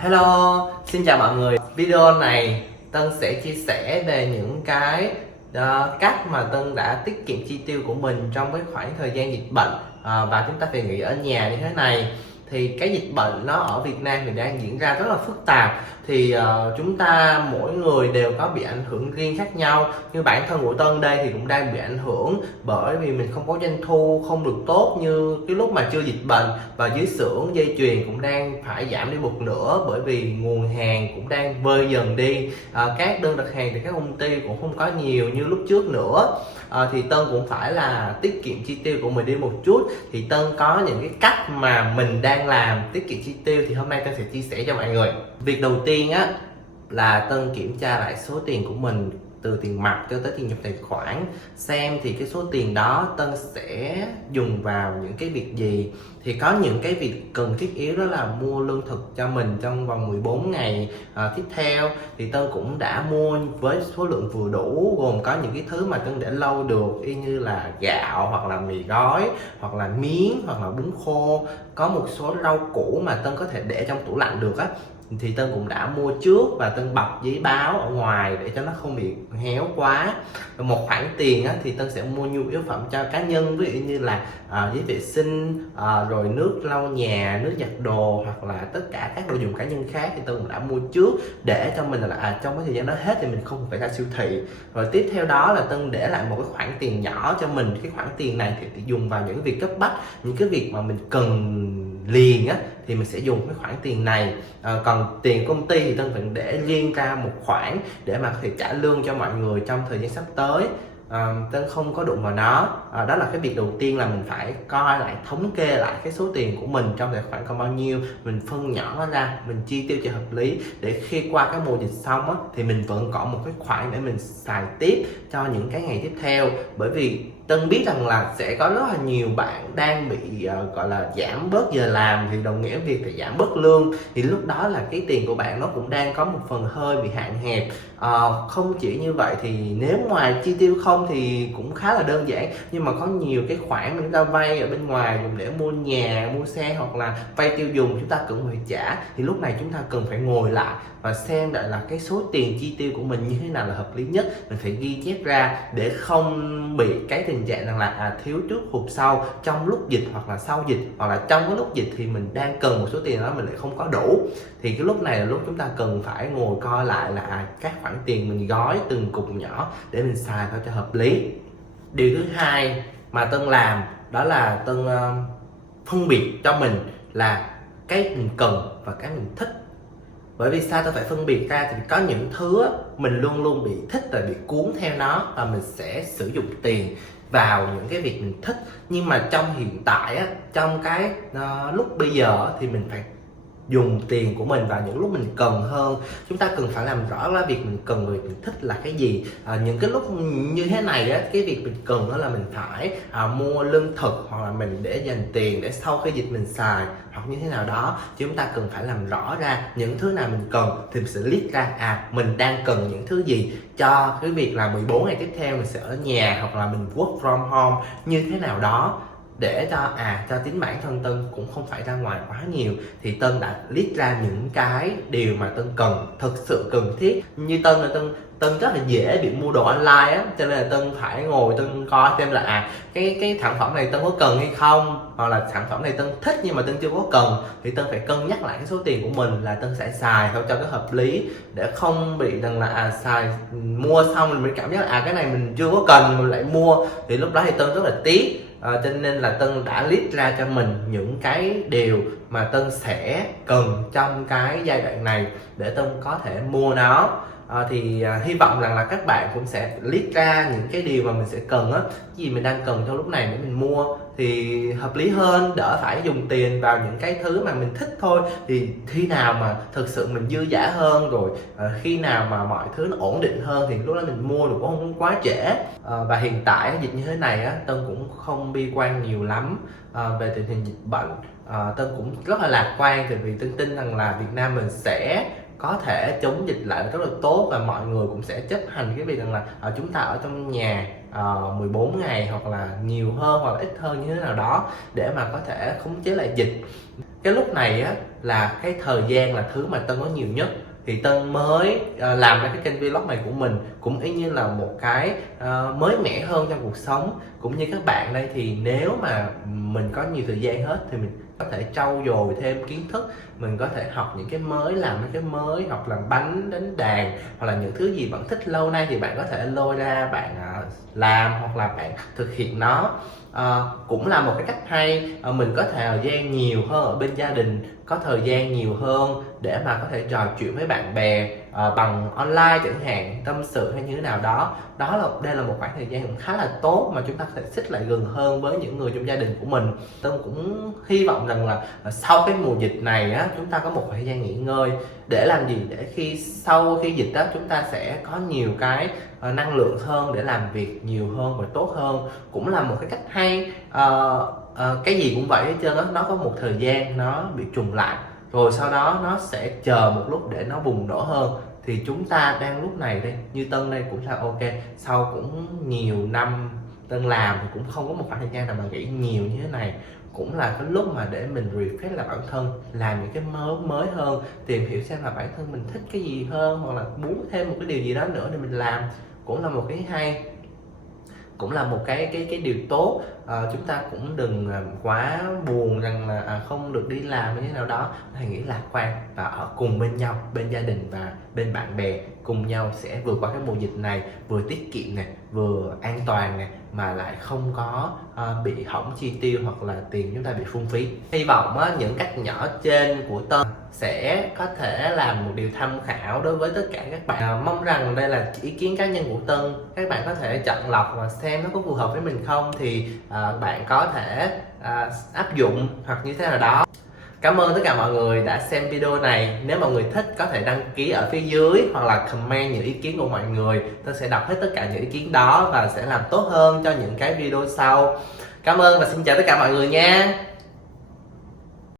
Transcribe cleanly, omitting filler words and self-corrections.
Hello, xin chào mọi người. Video này Tân sẽ chia sẻ về những cái cách mà Tân đã tiết kiệm chi tiêu của mình trong cái khoảng thời gian dịch bệnh và chúng ta phải nghỉ ở nhà như thế này. Thì cái dịch bệnh nó ở Việt Nam thì đang diễn ra rất là phức tạp. Thì chúng ta mỗi người đều có bị ảnh hưởng riêng khác nhau. Như bản thân của Tân đây thì cũng đang bị ảnh hưởng bởi vì mình không có doanh thu không được tốt như cái lúc mà chưa dịch bệnh, và dưới xưởng dây chuyền cũng đang phải giảm đi một nửa bởi vì nguồn hàng cũng đang vơi dần đi. Các đơn đặt hàng thì các công ty cũng không có nhiều như lúc trước nữa. Thì Tân cũng phải là tiết kiệm chi tiêu của mình đi một chút. Thì Tân có những cái cách mà mình đang làm tiết kiệm chi tiêu thì hôm nay Tân sẽ chia sẻ cho mọi người. Việc đầu tiên á là Tân kiểm tra lại số tiền của mình từ tiền mặt cho tới tiền nhập tài khoản, xem thì cái số tiền đó Tân sẽ dùng vào những cái việc gì. Thì có những cái việc cần thiết yếu đó là mua lương thực cho mình trong vòng 14 ngày tiếp theo. Thì Tân cũng đã mua với số lượng vừa đủ, gồm có những cái thứ mà Tân để lâu được y như là gạo hoặc là mì gói hoặc là miến hoặc là bún khô. Có một số rau củ mà Tân có thể để trong tủ lạnh được á, thì Tân cũng đã mua trước và Tân bọc giấy báo ở ngoài để cho nó không bị héo quá. Một khoản tiền á, thì Tân sẽ mua nhu yếu phẩm cho cá nhân, ví dụ như là giấy vệ sinh, rồi nước lau nhà, nước giặt đồ hoặc là tất cả các đồ dùng cá nhân khác thì Tân cũng đã mua trước để cho mình là trong cái thời gian đó hết thì mình không phải ra siêu thị. Rồi tiếp theo đó là Tân để lại một cái khoản tiền nhỏ cho mình. Cái khoản tiền này thì dùng vào những việc cấp bách, những cái việc mà mình cần liền á thì mình sẽ dùng cái khoản tiền này. Còn tiền công ty thì Tân vẫn để riêng ra một khoản để mà có thể trả lương cho mọi người trong thời gian sắp tới. Tân không có đụng vào nó. Đó là cái việc đầu tiên, là mình phải coi lại, thống kê lại cái số tiền của mình trong tài khoản còn bao nhiêu, mình phân nhỏ nó ra, mình chi tiêu cho hợp lý để khi qua cái mùa dịch xong á, thì mình vẫn có một cái khoản để mình xài tiếp cho những cái ngày tiếp theo. Bởi vì Tân biết rằng là sẽ có rất là nhiều bạn đang bị gọi là giảm bớt giờ làm, thì đồng nghĩa việc phải giảm bớt lương, thì lúc đó là cái tiền của bạn nó cũng đang có một phần hơi bị hạn hẹp. Không chỉ như vậy thì nếu ngoài chi tiêu không thì cũng khá là đơn giản, nhưng mà có nhiều cái khoản mà chúng ta vay ở bên ngoài dùng để mua nhà, mua xe hoặc là vay tiêu dùng chúng ta cần phải trả, thì lúc này chúng ta cần phải ngồi lại và xem lại là cái số tiền chi tiêu của mình như thế nào là hợp lý nhất. Mình phải ghi chép ra để không bị cái tình trạng rằng là thiếu trước hụt sau trong lúc dịch hoặc là sau dịch, hoặc là trong cái lúc dịch thì mình đang cần một số tiền đó mình lại không có đủ. Thì cái lúc này là lúc chúng ta cần phải ngồi coi lại là các khoản tiền mình gói từng cục nhỏ để mình xài thôi cho hợp lý. Điều thứ hai mà Tân làm đó là Tân phân biệt cho mình là cái mình cần và cái mình thích. Bởi vì sao tôi phải phân biệt ra? Thì có những thứ mình luôn luôn bị thích và bị cuốn theo nó, và mình sẽ sử dụng tiền vào những cái việc mình thích. Nhưng mà trong hiện tại á, trong cái lúc bây giờ thì mình phải dùng tiền của mình vào những lúc mình cần hơn. Chúng ta cần phải làm rõ là việc mình cần, việc mình thích là cái gì. Những cái lúc như thế này á, cái việc mình cần đó là mình phải mua lương thực hoặc là mình để dành tiền để sau khi dịch mình xài hoặc như thế nào đó. Chúng ta cần phải làm rõ ra những thứ nào mình cần thì mình sẽ list ra mình đang cần những thứ gì cho cái việc là 14 ngày tiếp theo mình sẽ ở nhà hoặc là mình work from home như thế nào đó, để cho chính bản thân Tân cũng không phải ra ngoài quá nhiều. Thì Tân đã list ra những cái điều mà Tân cần, thực sự cần thiết. Như Tân là Tân rất là dễ bị mua đồ online á, cho nên là Tân phải ngồi Tân coi xem là cái sản phẩm này Tân có cần hay không, hoặc là sản phẩm này Tân thích nhưng mà Tân chưa có cần, thì Tân phải cân nhắc lại cái số tiền của mình là Tân sẽ xài theo cho cái hợp lý, để không bị rằng là xài mua xong rồi mình cảm giác là cái này mình chưa có cần mình lại mua, thì lúc đó thì Tân rất là tiếc. Cho nên là Tân đã list ra cho mình những cái điều mà Tân sẽ cần trong cái giai đoạn này để Tân có thể mua nó. Hy vọng rằng là các bạn cũng sẽ list ra những cái điều mà mình sẽ cần á, cái gì mình đang cần trong lúc này để mình mua thì hợp lý hơn, đỡ phải dùng tiền vào những cái thứ mà mình thích thôi. Thì khi nào mà thực sự mình dư dả hơn rồi, khi nào mà mọi thứ nó ổn định hơn thì lúc đó mình mua được, cũng không quá trễ. Và hiện tại dịch như thế này á, Tân cũng không bi quan nhiều lắm về tình hình dịch bệnh. Tân cũng rất là lạc quan, tại vì Tân tin rằng là Việt Nam mình sẽ có thể chống dịch lại rất là tốt, và mọi người cũng sẽ chấp hành cái việc rằng là chúng ta ở trong nhà 14 ngày hoặc là nhiều hơn hoặc là ít hơn như thế nào đó để mà có thể khống chế lại dịch. Cái lúc này á là cái thời gian là thứ mà Tân có nhiều nhất, thì Tân mới làm ra cái kênh vlog này của mình, cũng y như là một cái mới mẻ hơn trong cuộc sống. Cũng như các bạn đây, thì nếu mà mình có nhiều thời gian hết thì mình có thể trau dồi thêm kiến thức, mình có thể học những cái mới, làm những cái mới, học làm bánh, đánh đàn, hoặc là những thứ gì bạn thích lâu nay thì bạn có thể lôi ra bạn làm, hoặc là bạn thực hiện nó. Cũng là một cái cách hay. Mình có thể thời gian nhiều hơn ở bên gia đình, có thời gian nhiều hơn để mà có thể trò chuyện với bạn bè bằng online chẳng hạn, tâm sự hay như thế nào đó. Đây là một khoảng thời gian cũng khá là tốt mà chúng ta có thể xích lại gần hơn với những người trong gia đình của mình. Tân cũng hy vọng rằng là sau cái mùa dịch này á, chúng ta có một thời gian nghỉ ngơi để làm gì, để sau khi dịch đó chúng ta sẽ có nhiều cái năng lượng hơn để làm việc nhiều hơn và tốt hơn. Cũng là một cái cách hay. Cái gì cũng vậy hết trơn á, nó có một thời gian nó bị trùng lại, rồi sau đó nó sẽ chờ một lúc để nó bùng nổ hơn. Thì chúng ta đang lúc này đây, như Tân đây cũng là ok, sau cũng nhiều năm Tân làm thì cũng không có một khoảng thời gian nào mà nghỉ nhiều như thế này. Cũng là cái lúc mà để mình refresh lại bản thân, làm những cái mới hơn, tìm hiểu xem là bản thân mình thích cái gì hơn, hoặc là muốn thêm một cái điều gì đó nữa để mình làm. Cũng là một cái hay, cũng là một cái điều tốt. Chúng ta cũng đừng quá buồn rằng là không được đi làm như thế nào đó. Hãy nghĩ lạc quan và ở cùng bên nhau, bên gia đình và bên bạn bè, cùng nhau sẽ vượt qua cái mùa dịch này, vừa tiết kiệm này, vừa an toàn này, mà lại không có bị hỏng chi tiêu hoặc là tiền chúng ta bị phung phí. Hy vọng những cách nhỏ trên của Tân sẽ có thể làm một điều tham khảo đối với tất cả các bạn. Mong rằng đây là ý kiến cá nhân của Tân, các bạn có thể chọn lọc và xem nó có phù hợp với mình không, thì bạn có thể áp dụng hoặc như thế nào đó. Cảm ơn tất cả mọi người đã xem video này. Nếu mọi người thích có thể đăng ký ở phía dưới, hoặc là comment những ý kiến của mọi người. Tôi sẽ đọc hết tất cả những ý kiến đó và sẽ làm tốt hơn cho những cái video sau. Cảm ơn và xin chào tất cả mọi người nha.